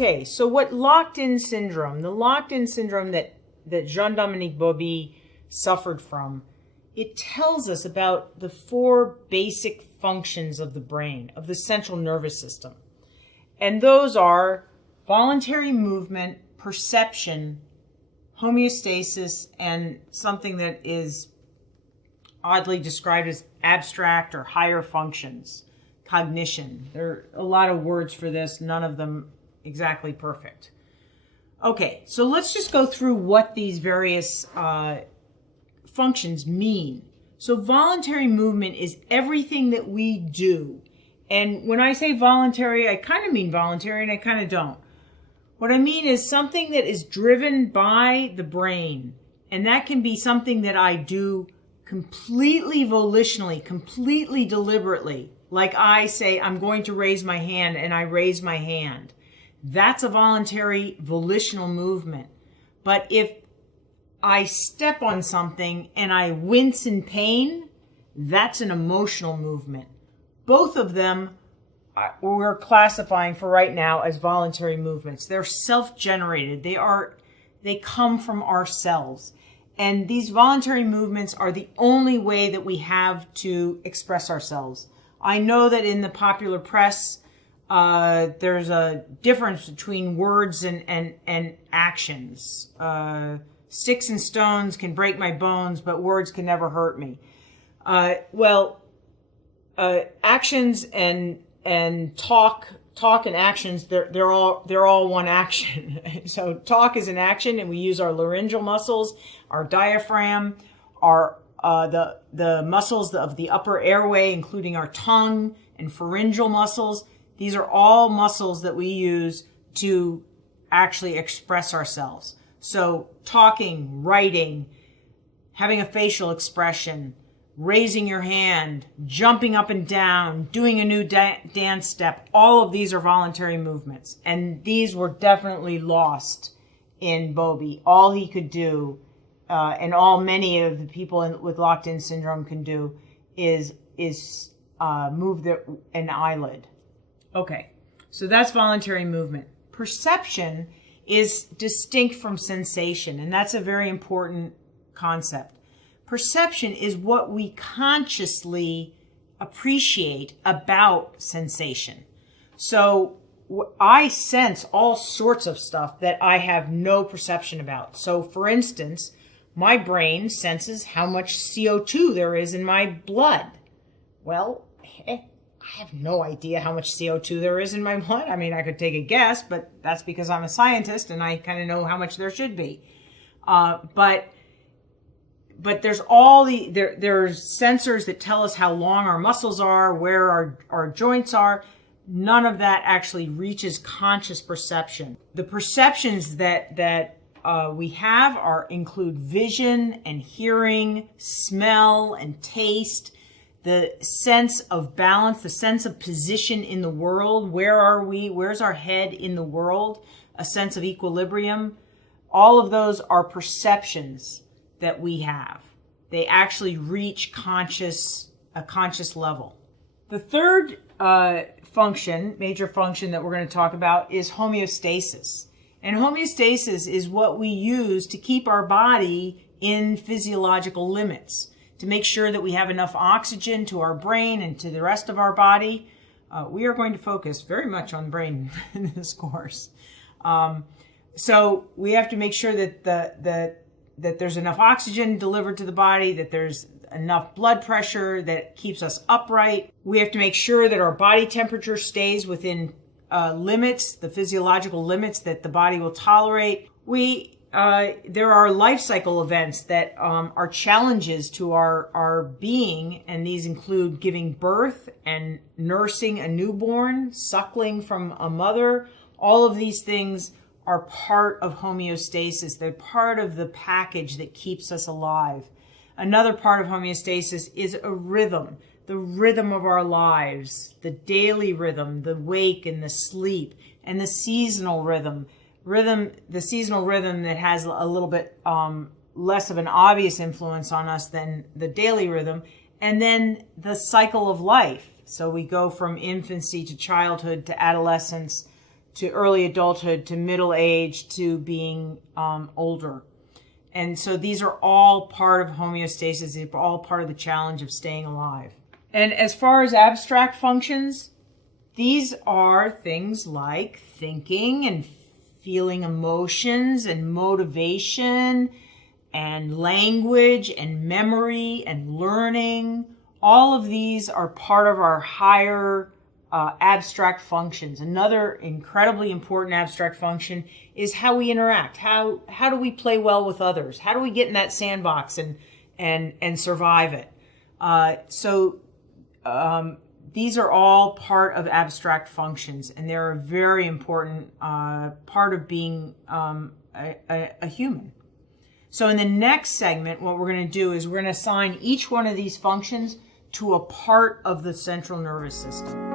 Okay, so what locked-in syndrome, the locked-in syndrome that Jean-Dominique Bauby suffered from, it tells us about the 4 basic functions of the brain, of the central nervous system. And those are voluntary movement, perception, homeostasis, and something that is oddly described as abstract or higher functions, cognition. There are a lot of words for this, none of them exactly perfect. Okay, so let's just go through what these various functions mean. So voluntary movement is everything that we do. And when I say voluntary, I kind of mean voluntary and I kind of don't. What I mean is something that is driven by the brain. And that can be something that I do completely volitionally, completely deliberately. Like I say, I'm going to raise my hand and I raise my hand. That's a voluntary volitional movement. But if I step on something and I wince in pain, that's an emotional movement. Both of them we're classifying for right now as voluntary movements. They're self-generated. They come from ourselves. And these voluntary movements are the only way that we have to express ourselves. I know that in the popular press, there's a difference between words and actions. Sticks and stones can break my bones, but words can never hurt me. Actions and talk and actions, they're all one action. So talk is an action, and we use our laryngeal muscles, our diaphragm, the muscles of the upper airway, including our tongue and pharyngeal muscles. These are all muscles that we use to actually express ourselves. So talking, writing, having a facial expression, raising your hand, jumping up and down, doing a new dance step, all of these are voluntary movements. And these were definitely lost in Bauby. All he could do, and all many of the people with locked-in syndrome can do, is move an eyelid. Okay, so that's voluntary movement. Perception is distinct from sensation, and that's a very important concept. Perception is what we consciously appreciate about sensation. So I sense all sorts of stuff that I have no perception about. So for instance, my brain senses how much CO2 there is in my blood. Well, I have no idea how much CO2 there is in my blood. I mean, I could take a guess, but that's because I'm a scientist and I kind of know how much there should be. But there's there's sensors that tell us how long our muscles are, where our joints are. None of that actually reaches conscious perception. The perceptions that we have include vision and hearing, smell and taste, the sense of balance, the sense of position in the world. Where are we? Where's our head in the world? A sense of equilibrium. All of those are perceptions that we have. They actually reach a conscious level. The third major function that we're going to talk about is homeostasis. And homeostasis is what we use to keep our body in physiological limits, to make sure that we have enough oxygen to our brain and to the rest of our body. We are going to focus very much on brain in this course. So we have to make sure that there's enough oxygen delivered to the body, that there's enough blood pressure that keeps us upright. We have to make sure that our body temperature stays within limits, the physiological limits that the body will tolerate. There are life cycle events that are challenges to our being, and these include giving birth and nursing a newborn, suckling from a mother. All of these things are part of homeostasis. They're part of the package that keeps us alive. Another part of homeostasis is a rhythm, the rhythm of our lives, the daily rhythm, the wake and the sleep, and the seasonal rhythm. The seasonal rhythm that has a little bit less of an obvious influence on us than the daily rhythm. And then the cycle of life. So we go from infancy to childhood to adolescence to early adulthood, to middle age, to being older. And so these are all part of homeostasis. They're all part of the challenge of staying alive. And as far as abstract functions, these are things like thinking and feeling emotions and motivation and language and memory and learning. All of these are part of our higher abstract functions. Another incredibly important abstract function is how we interact. How do we play well with others? How do we get in that sandbox and survive it? These are all part of abstract functions, and they're a very important part of being a human. So in the next segment, what we're going to do is we're going to assign each one of these functions to a part of the central nervous system.